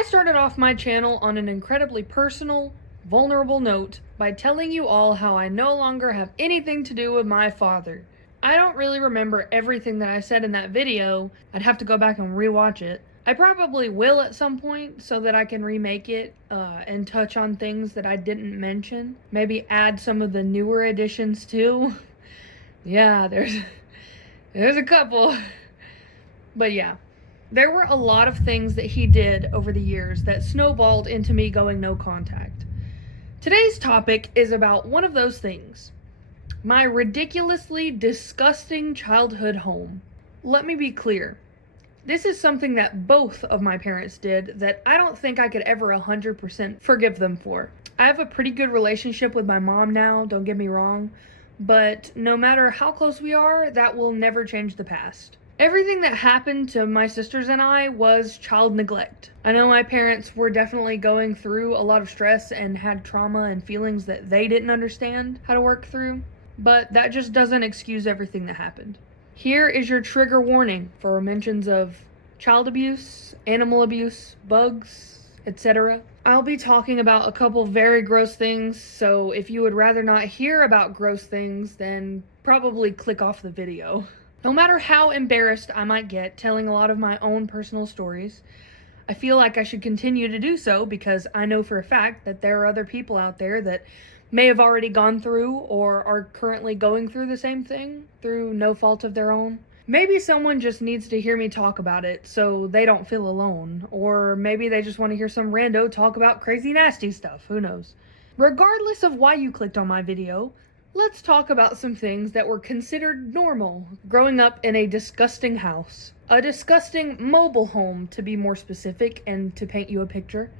I started off my channel on an incredibly personal, vulnerable note by telling you all how I no longer have anything to do with my father. I don't really remember everything that I said in that video. I'd have to go back and rewatch it. I probably will at some point so that I can remake it and touch on things that I didn't mention. Maybe add some of the newer additions too. Yeah, there's a couple. But yeah, there were a lot of things that he did over the years that snowballed into me going no contact. Today's topic is about one of those things. My ridiculously disgusting childhood home. Let me be clear. This is something that both of my parents did that I don't think I could ever 100% forgive them for. I have a pretty good relationship with my mom now, don't get me wrong, but no matter how close we are, that will never change the past. Everything that happened to my sisters and I was child neglect. I know my parents were definitely going through a lot of stress and had trauma and feelings that they didn't understand how to work through, but that just doesn't excuse everything that happened. Here is your trigger warning for mentions of child abuse, animal abuse, bugs, etc. I'll be talking about a couple very gross things, so if you would rather not hear about gross things, then probably click off the video. No matter how embarrassed I might get telling a lot of my own personal stories, I feel like I should continue to do so because I know for a fact that there are other people out there that may have already gone through or are currently going through the same thing through no fault of their own. Maybe someone just needs to hear me talk about it so they don't feel alone, or maybe they just want to hear some rando talk about crazy nasty stuff, who knows. Regardless of why you clicked on my video, let's talk about some things that were considered normal growing up in a disgusting house. A disgusting mobile home, to be more specific and to paint you a picture.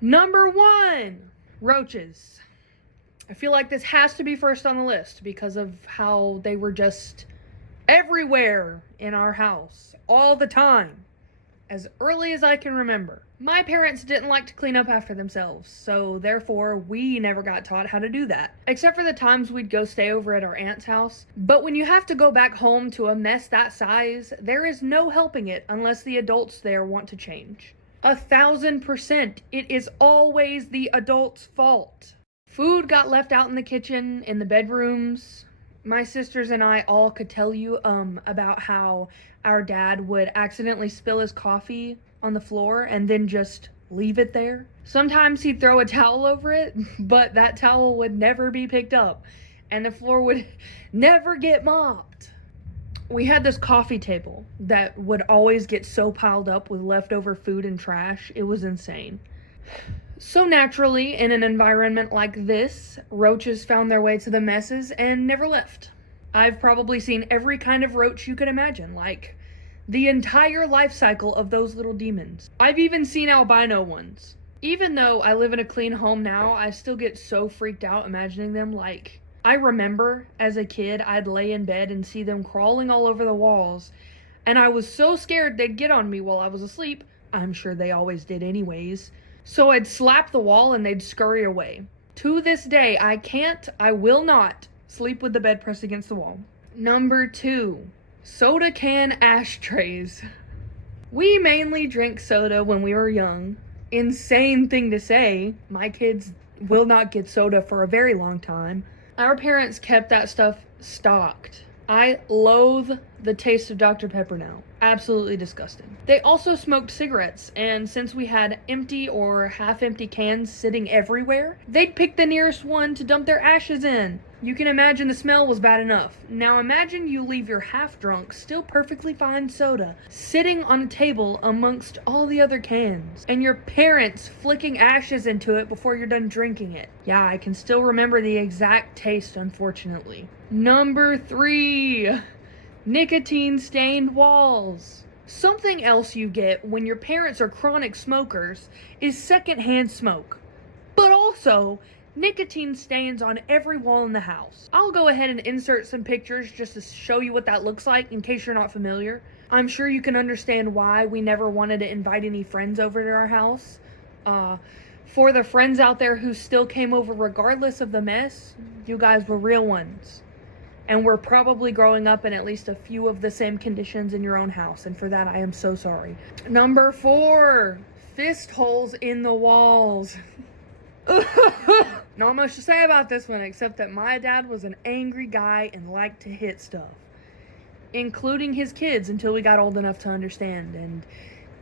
Number 1, roaches. I feel like this has to be first on the list because of how they were just everywhere in our house, all the time, as early as I can remember. My parents didn't like to clean up after themselves, so therefore we never got taught how to do that, except for the times we'd go stay over at our aunt's house. But when you have to go back home to a mess that size, there is no helping it unless the adults there want to change. 1,000%, it is always the adult's fault. Food got left out in the kitchen, in the bedrooms. My sisters and I all could tell you about how our dad would accidentally spill his coffee on the floor and then just leave it there. Sometimes he'd throw a towel over it, but that towel would never be picked up and the floor would never get mopped. We had this coffee table that would always get so piled up with leftover food and trash, it was insane. So naturally, in an environment like this, roaches found their way to the messes and never left. I've probably seen every kind of roach you could imagine, like the entire life cycle of those little demons. I've even seen albino ones. Even though I live in a clean home now, I still get so freaked out imagining them. Like, I remember as a kid, I'd lay in bed and see them crawling all over the walls, and I was so scared they'd get on me while I was asleep. I'm sure they always did anyways. So I'd slap the wall and they'd scurry away. To this day, I will not sleep with the bed pressed against the wall. Number 2, soda can ashtrays. We mainly drank soda when we were young. Insane thing to say. My kids will not get soda for a very long time. Our parents kept that stuff stocked. I loathe the taste of Dr. Pepper now. Absolutely disgusting. They also smoked cigarettes, and since we had empty or half-empty cans sitting everywhere, they'd pick the nearest one to dump their ashes in. You can imagine the smell was bad enough. Now imagine you leave your half-drunk, still perfectly fine soda sitting on a table amongst all the other cans, and your parents flicking ashes into it before you're done drinking it. Yeah, I can still remember the exact taste, unfortunately. Number 3, nicotine-stained walls. Something else you get when your parents are chronic smokers is secondhand smoke, but also nicotine stains on every wall in the house. I'll go ahead and insert some pictures just to show you what that looks like in case you're not familiar. I'm sure you can understand why we never wanted to invite any friends over to our house. For the friends out there who still came over regardless of the mess, you guys were real ones. And we're probably growing up in at least a few of the same conditions in your own house, and for that I am so sorry. Number 4, fist holes in the walls. Not much to say about this one, except that my dad was an angry guy and liked to hit stuff, including his kids, until we got old enough to understand, and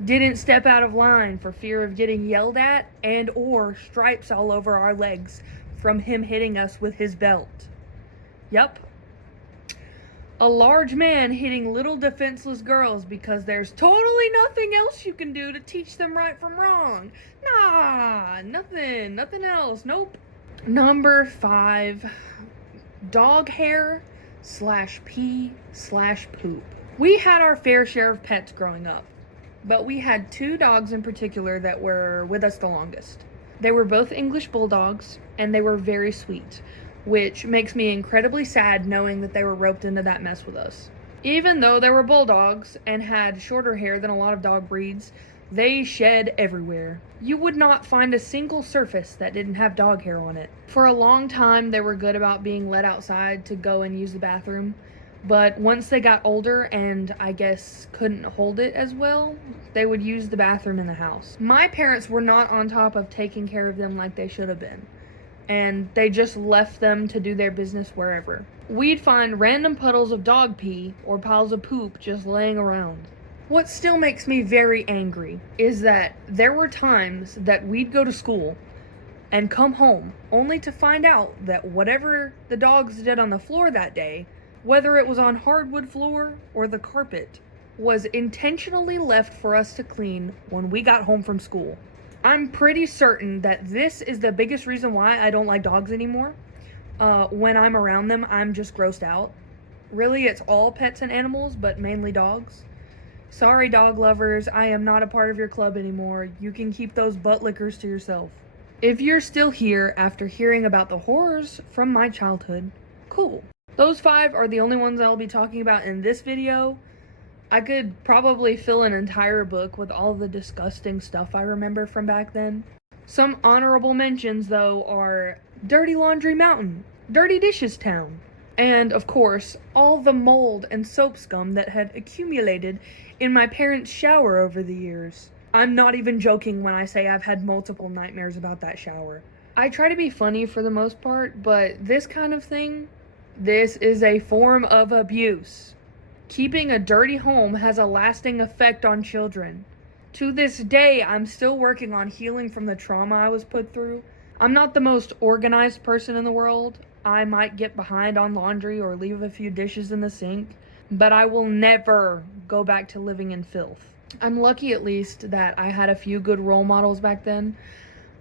didn't step out of line for fear of getting yelled at and or stripes all over our legs from him hitting us with his belt. Yup. A large man hitting little defenseless girls because there's totally nothing else you can do to teach them right from wrong. Nah, nothing else, nope. Number 5, dog hair / pee / poop. We had our fair share of pets growing up, but we had 2 dogs in particular that were with us the longest. They were both English bulldogs, and they were very sweet, which makes me incredibly sad knowing that they were roped into that mess with us. Even though they were bulldogs and had shorter hair than a lot of dog breeds, they shed everywhere. You would not find a single surface that didn't have dog hair on it. For a long time, they were good about being let outside to go and use the bathroom, but once they got older and I guess couldn't hold it as well, they would use the bathroom in the house. My parents were not on top of taking care of them like they should have been, and they just left them to do their business wherever. We'd find random puddles of dog pee or piles of poop just laying around. What still makes me very angry is that there were times that we'd go to school and come home only to find out that whatever the dogs did on the floor that day, whether it was on hardwood floor or the carpet, was intentionally left for us to clean when we got home from school. I'm pretty certain that this is the biggest reason why I don't like dogs anymore. When I'm around them, I'm just grossed out. Really, it's all pets and animals, but mainly dogs. Sorry, dog lovers, I am not a part of your club anymore. You can keep those butt lickers to yourself. If you're still here after hearing about the horrors from my childhood, cool. Those 5 are the only ones I'll be talking about in this video. I could probably fill an entire book with all the disgusting stuff I remember from back then. Some honorable mentions, though, are Dirty Laundry Mountain, Dirty Dishes Town, and, of course, all the mold and soap scum that had accumulated in my parents' shower over the years. I'm not even joking when I say I've had multiple nightmares about that shower. I try to be funny for the most part, but this kind of thing, this is a form of abuse. Keeping a dirty home has a lasting effect on children. To this day, I'm still working on healing from the trauma I was put through. I'm not the most organized person in the world. I might get behind on laundry or leave a few dishes in the sink, but I will never go back to living in filth. I'm lucky at least that I had a few good role models back then,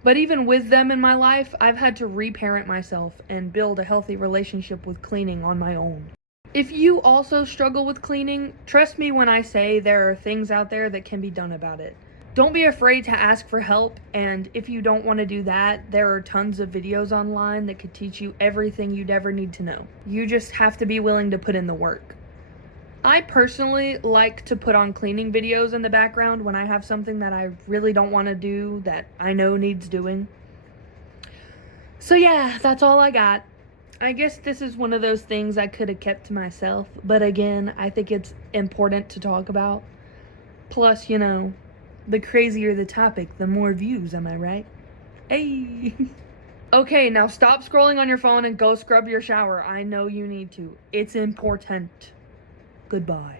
but even with them in my life, I've had to reparent myself and build a healthy relationship with cleaning on my own. If you also struggle with cleaning, trust me when I say there are things out there that can be done about it. Don't be afraid to ask for help, and if you don't want to do that, there are tons of videos online that could teach you everything you'd ever need to know. You just have to be willing to put in the work. I personally like to put on cleaning videos in the background when I have something that I really don't want to do that I know needs doing. So yeah, that's all I got. I guess this is one of those things I could have kept to myself, but again, I think it's important to talk about. Plus, you know, the crazier the topic, the more views, am I right? Hey! Okay, now stop scrolling on your phone and go scrub your shower. I know you need to. It's important. Goodbye.